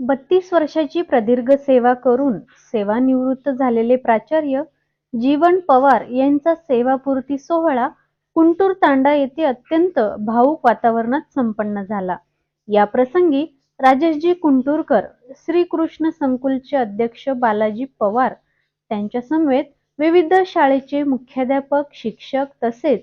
32 वर्षाची प्रदीर्घ सेवा करून सेवानिवृत्त झालेले प्राचार्य जीवन पवार यांचा सेवापूर्ती सोहळा कुंटूर तांडा येथे अत्यंत भावुक वातावरणात संपन्न झाला। या प्रसंगी राजेशजी कुंटूरकर, श्री कृष्ण संकुलचे अध्यक्ष बालाजी पवार, त्यांच्या समवेत विविध शाळेचे मुख्याध्यापक, शिक्षक तसेच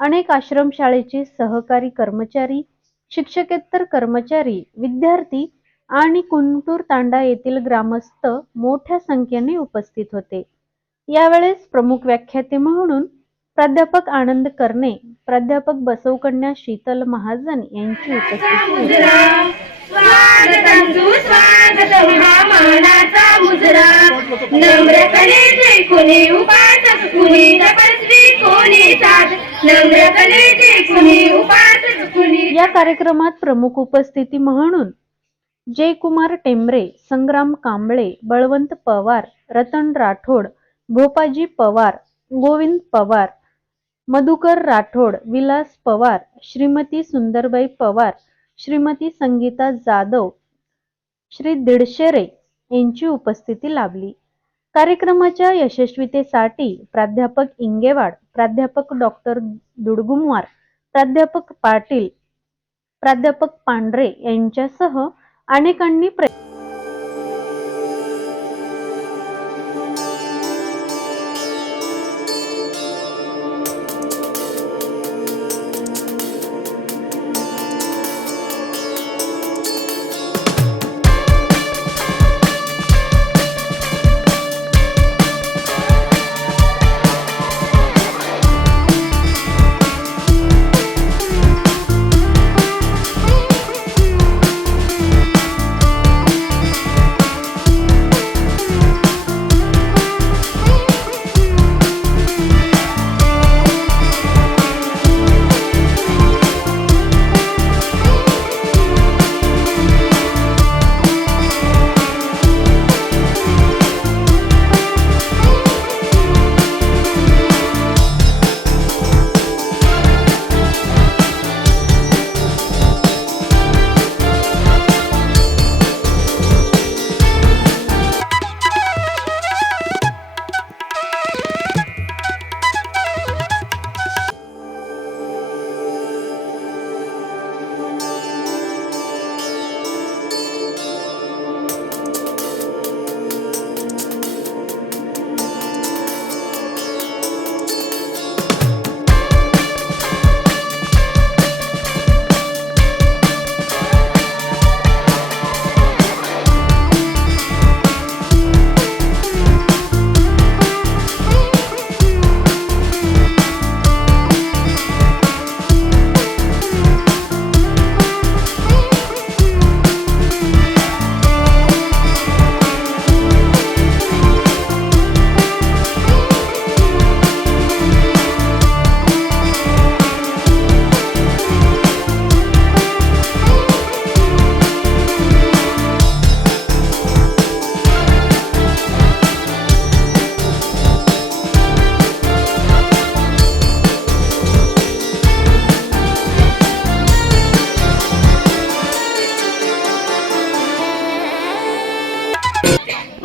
अनेक आश्रमशाळेचे सहकारी कर्मचारी, शिक्षकेतर कर्मचारी, विद्यार्थी आणि कुंटूर तांडा येथील ग्रामस्थ मोठ्या संख्येने उपस्थित होते। यावेळेस प्रमुख व्याख्याते म्हणून प्राध्यापक आनंद कर्णे, प्राध्यापक बसवकन्या शीतल महाजन यांची उपस्थिती होती। या कार्यक्रमात प्रमुख उपस्थिती म्हणून जयकुमार टेंबरे, संग्राम कांबळे, बळवंत पवार, रतन राठोड, भोपाजी पवार, गोविंद पवार, मधुकर राठोड, विलास पवार, श्रीमती सुंदरबाई पवार, श्रीमती संगीता जाधव, श्री दिडशेरे यांची उपस्थिती लाभली। कार्यक्रमाच्या यशस्वीतेसाठी प्राध्यापक इंगेवाड, प्राध्यापक डॉक्टर दुडगुमवार, प्राध्यापक पाटील, प्राध्यापक पांढरे यांच्यासह अनेकांनी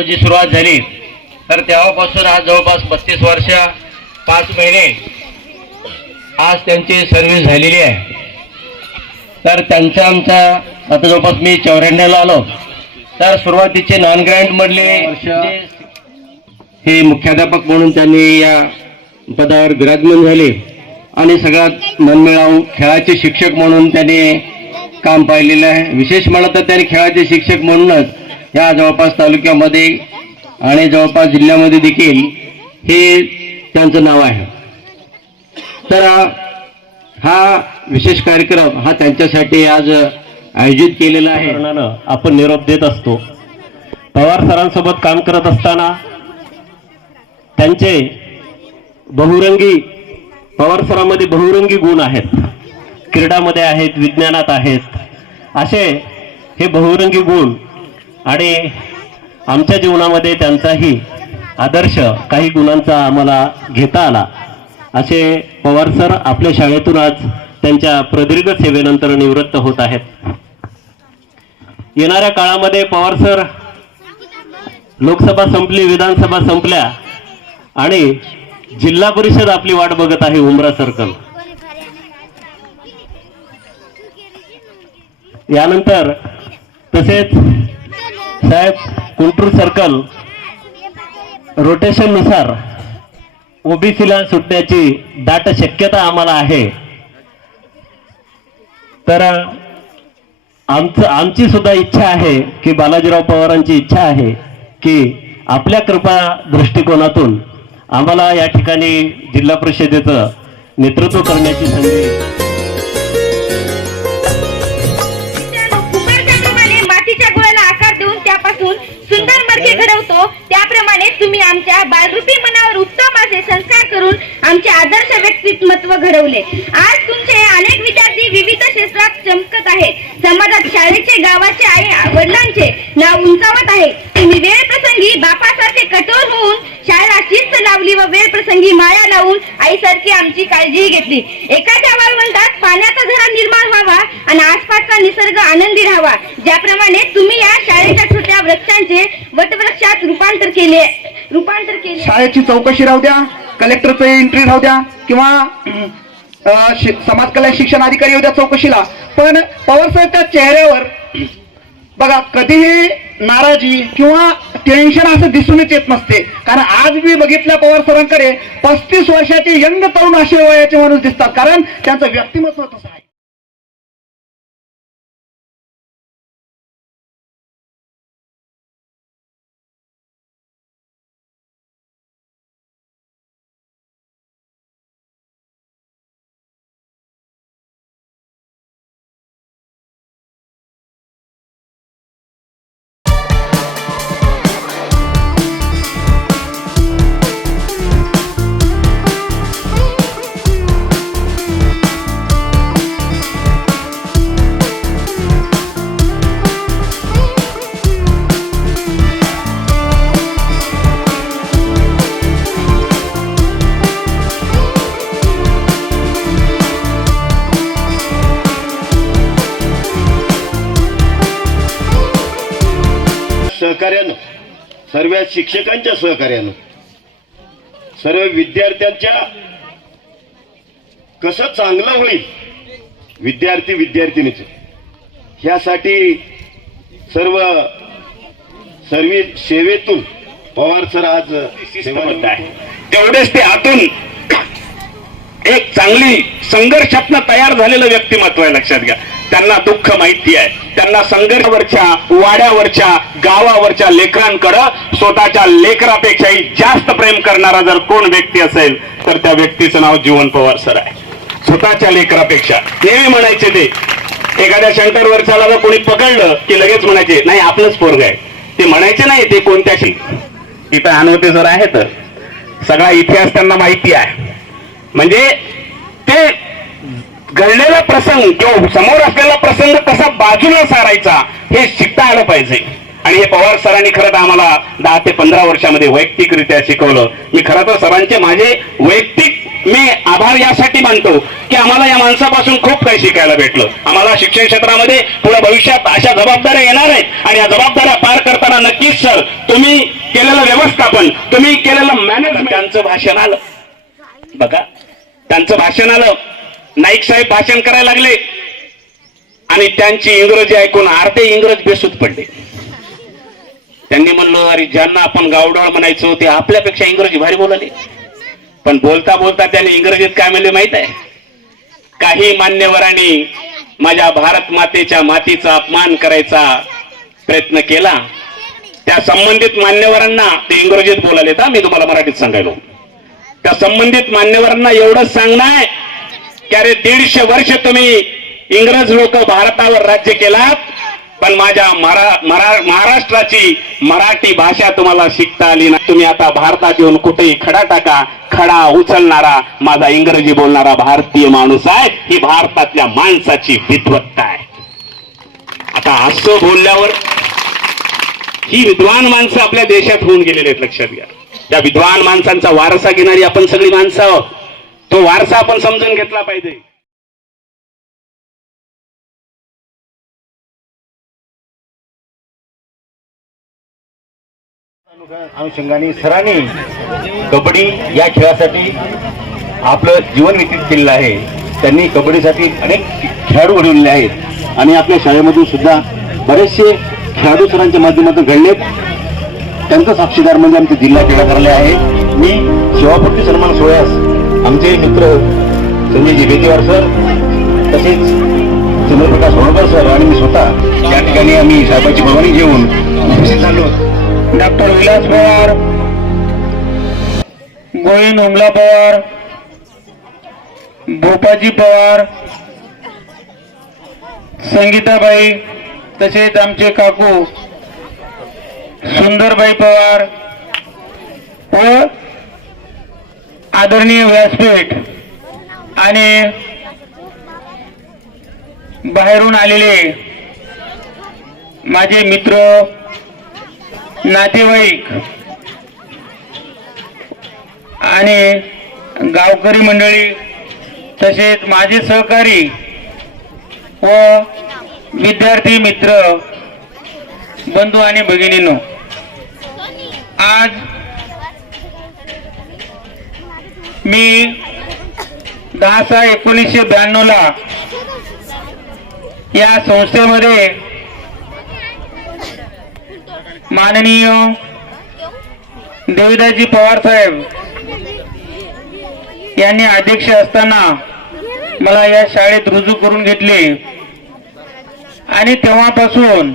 जी सुरुवात झाली तर तेव्हापासून आज जवळपास 32 वर्ष 5 महिने आज त्यांची सर्व्हिस झालेली आहे। तर त्यांचा आमचा आता जवळपास मी 94 ला आलो तर सुरुवातीचे नॉन ग्रँट मधले हे मुख्याध्यापक म्हणून त्यांनी या पदावर विराजमान झाले आणि सगळ्यात मनमिळावू खेळाचे शिक्षक म्हणून त्यांनी काम पाहिलेलं आहे। विशेष म्हणलं तर त्यांनी खेळाचे शिक्षक म्हणूनच या जवळपास तालुक्यामध्ये आणि जवळपास जिल्ह्यामध्ये देखील हे त्यांचं नाव आहे। तर हा विशेष कार्यक्रम हा त्यांच्यासाठी आज आयोजित केलेला आहे। आपण निरोप देत असतो। पवार सरांसोबत काम करत असताना त्यांचे बहुरंगी पवार सरांमध्ये बहुरंगी गुण आहेत, क्रीडामध्ये आहेत, विज्ञानात आहेत। असे हे बहुरंगी गुण आणि आमच्या जीवनामध्ये त्यांचाही आदर्श काही गुणांचा आम्हाला घेता आला। असे पवार सर आपल्या शाळेतून आज त्यांच्या प्रदीर्घ सेवेनंतर निवृत्त होत आहेत। येणाऱ्या काळामध्ये पवार सर लोकसभा संपली, विधानसभा संपल्या आणि जिल्हा परिषद आपली वाट बघत आहे उमरा सर्कल. यानंतर तसेच साहेब कुंटूर सर्कल रोटेशन नुसार ओबीसीला सुटण्याची दाट शक्यता आम्हाला आहे. तर आमची सुद्धा इच्छा आहे की बालाजीराव पवारांची इच्छा आहे की आपल्या कृपा दृष्टिकोनातून आम्हाला या ठिकाणी जिल्हा परिषदेचं नेतृत्व करण्याची संधी. कुंभारच्याप्रमाणे मातीच्या गोळ्याला आकार देऊन त्यापासून सुंदर मडके घडवतो, त्याप्रमाणे तुम्ही आमच्या बालरूपी मनावर उत्तम असे संस्कार करून आमचे आदर्श व्यक्तिमत्व घडवले. आज तुमचे अनेक विद्यार्थी विविध क्षेत्रात चमकत आहेत. समाजात शाळेचे, गावाचे, आई वडिलांचे नाव उंचावत आहे. तुम्ही वेळ प्रसंगी बापासारखे कठोर होऊन शाळेला शिस्त लावली व वेळ प्रसंगी माया लावून आईसारखी आमची काळजी घेतली. एखाद्या वाळवंटात पाण्याचा झरा निर्माण व्हावा आणि आसपासचा निसर्ग आनंदी राहावा, ज्याप्रमाणे तुम्ही या शाळेच्या छोट्या वृक्षांचे वटवृक्षात रूपांतर केले. शाळेची चौकशी राहू द्या, कलेक्टरचं एंट्री राहू द्या किंवा समाज कल्याण शिक्षण अधिकारी येऊ द्या चौकशीला, पण पवार साहेबच्या चेहऱ्यावर बघा कधीही नाराजी किंवा टेन्शन असं दिसूनच येत नसते. कारण आज मी बघितल्या पवार सरांकडे 35 वर्षाचे यंग तरुण असे वयाचे माणूस दिसतात, कारण त्यांचं व्यक्तिमत्व तसं आहे. सहकार्यानं, सर्व शिक्षकांच्या सहकार्यानं, सर्व विद्यार्थ्यांच्या कसं चांगलं होईल विद्यार्थी विद्यार्थिनीचं ह्यासाठी सर्व सेवेतून पवार सर आज सेवाबद्ध आहे. तेवढेच ते आतून एक चांगली संघर्षातनं तयार झालेलं व्यक्तिमत्व आहे. लक्षात घ्या, त्यांना दुःख माहिती आहे, त्यांना संघर्षावरच्या, वाड्यावरच्या, गावावरच्या लेकरांकडं स्वतःच्या लेकरापेक्षाही जास्त प्रेम करणारा जर कोण व्यक्ती असेल तर त्या व्यक्तीचं नाव जीवन पवार सर आहे. स्वतःच्या लेकरापेक्षा नेहमी म्हणायचे एखाद्या शंकर वर्षाला जर कोणी पकडलं की लगेच म्हणायचे नाही आपलंच पोरग आहे. ते म्हणायचे नाही ते कोणत्याशी. इथं अनवते सर आहेत, सगळा इतिहास त्यांना माहिती आहे. म्हणजे ते घडलेला प्रसंग किंवा समोर असलेला प्रसंग कसा बाजूला सारायचा हे शिकता आलं पाहिजे. आणि हे पवार सरांनी खरं तर आम्हाला 10 ते 15 वर्षामध्ये वैयक्तिकरित्या शिकवलं. मी खरं तर सरांचे माझे वैयक्तिक मी आभार यासाठी मानतो की आम्हाला या माणसापासून खूप काही शिकायला भेटलं. आम्हाला शिक्षण क्षेत्रामध्ये पुढे भविष्यात अशा जबाबदाऱ्या येणार आहेत आणि या जबाबदाऱ्या पार करताना नक्कीच सर तुम्ही केलेलं व्यवस्थापन, तुम्ही केलेलं मॅनेजमेंट, त्यांचं भाषण आलं बघा, त्यांचं भाषण आलं. नाईक साहेब भाषण करायला लागले आणि त्यांची इंग्रजी ऐकून अर्धे इंग्रज बेसूत पडले. त्यांनी म्हणलं अरे ज्यांना आपण गावडाळ म्हणायचो ते आपल्यापेक्षा इंग्रजी भारी बोलाले. पण बोलता बोलता त्यांनी इंग्रजीत काय म्हणले माहित आहे? काही मान्यवरांनी माझ्या भारत मातेच्या मातीचा अपमान करायचा प्रयत्न केला, त्या संबंधित मान्यवरांना ते इंग्रजीत बोलाले. तर मी तुम्हाला मराठीत सांगायलो, त्या संबंधित मान्यवरांना एवढंच सांगणार की अरे 150 वर्ष तुम्ही इंग्रज लोक भारतावर राज्य केलात, पण माझ्या महाराष्ट्राची मराठी भाषा तुम्हाला शिकता आली ना. तुम्ही आता भारतात येऊन कुठेही खडा टाका, खडा उचलणारा माझा इंग्रजी बोलणारा भारतीय माणूस आहे. ही भारतातल्या माणसाची विद्वत्ता आहे. आता असं बोलल्यावर ही विद्वान माणसं आपल्या देशात होऊन गेलेली आहेत. लक्षात घ्या, त्या विद्वान माणसांचा वारसा घेणारी आपण सगळी माणसं आहोत. तो वारसा आपण समजून घेतला पाहिजे. अनुषंगाने सरांनी कबड्डी या खेळासाठी आपलं जीवन व्यतीत केलेलं आहे. त्यांनी कबड्डीसाठी अनेक खेळाडू घडवलेले आहेत आणि आपल्या शाळेमधून सुद्धा बरेचसे खेळाडू सरांच्या माध्यमातून घडलेत. त्यांचा साक्षीदार म्हणजे आमचे जिल्हा क्रीडा कार्यालय आहे. मी सेवापूर्ती सन्मान सोहळ्यास आमचे मित्र संजयजी बेतेवार सर, तसेच चंद्रप्रकाश होळकर सर आणि मी स्वतः या ठिकाणी आम्ही साहेबांची परवानगी घेऊन उपस्थित झालो. डॉक्टर विलास पवार, गोविंद उमला पवार, भोपाजी पवार, संगीताबाई, तसेच आमचे काकू सुंदरबाई पवार व आदरणीय व्यासपीठ आणि बाहेरून आलेले माझे मित्र, नातेवाईक आणि गावकरी मंडळी, तसेच माझे सहकारी व विद्यार्थी मित्र, बंधू आणि भगिनींनो, आज मी 10/6/1992 ला या संस्थेमध्ये माननीय देविदासजी पवार साहेब यांनी अध्यक्ष असताना मला या शाळेत रुजू करून घेतले आणि तेव्हापासून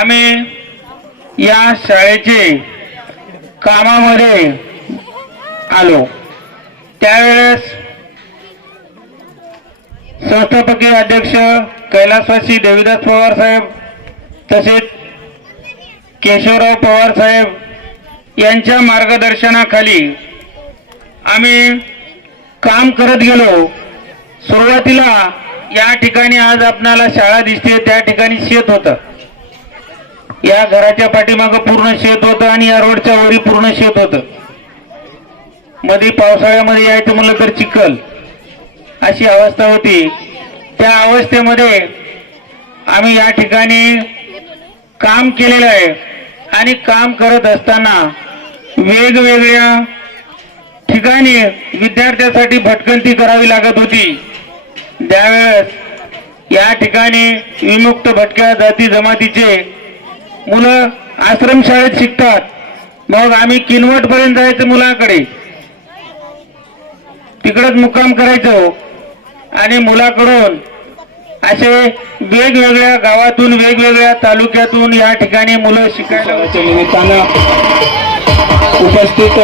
आम्ही या शाळेचे कामामध्ये आलो. त्यावेळेस संस्थापकीय अध्यक्ष कैलासवासी देविदास पवार साहेब, तसेच केशवराव पवार साहेब यांच्या मार्गदर्शनाखाली आम्ही काम करत गेलो. सुरुवातीला या ठिकाणी आज आपणाला शाळा दिसते त्या ठिकाणी शेत होतं. या घराच्या पाठीमागं पूर्ण शेत होतं आणि या रोडच्या वरी पूर्ण शेत होतं. मध्ये पावसाळ्यामध्ये यायचं म्हणलं तर चिखल अशी अवस्था होती. त्या अवस्थेमध्ये आम्ही या ठिकाणी काम केलेलं आहे आणि काम करत असताना वेगवेगळ्या ठिकाणी विद्यार्थ्यांसाठी भटकंती करावी लागत होती. त्यावेळेस या ठिकाणी विमुक्त भटक्या जाती जमातीचे मुलं आश्रमशाळेत शिकतात. मग आम्ही किनवट पर्यंत जायचं मुलाकडे, तिकडच मुक्काम करायचो आणि मुलाकडून असे वेगवेगळ्या गावातून वेगवेगळ्या तालुक्यातून या ठिकाणी मुलं शिकायला निमित्तानं उपस्थित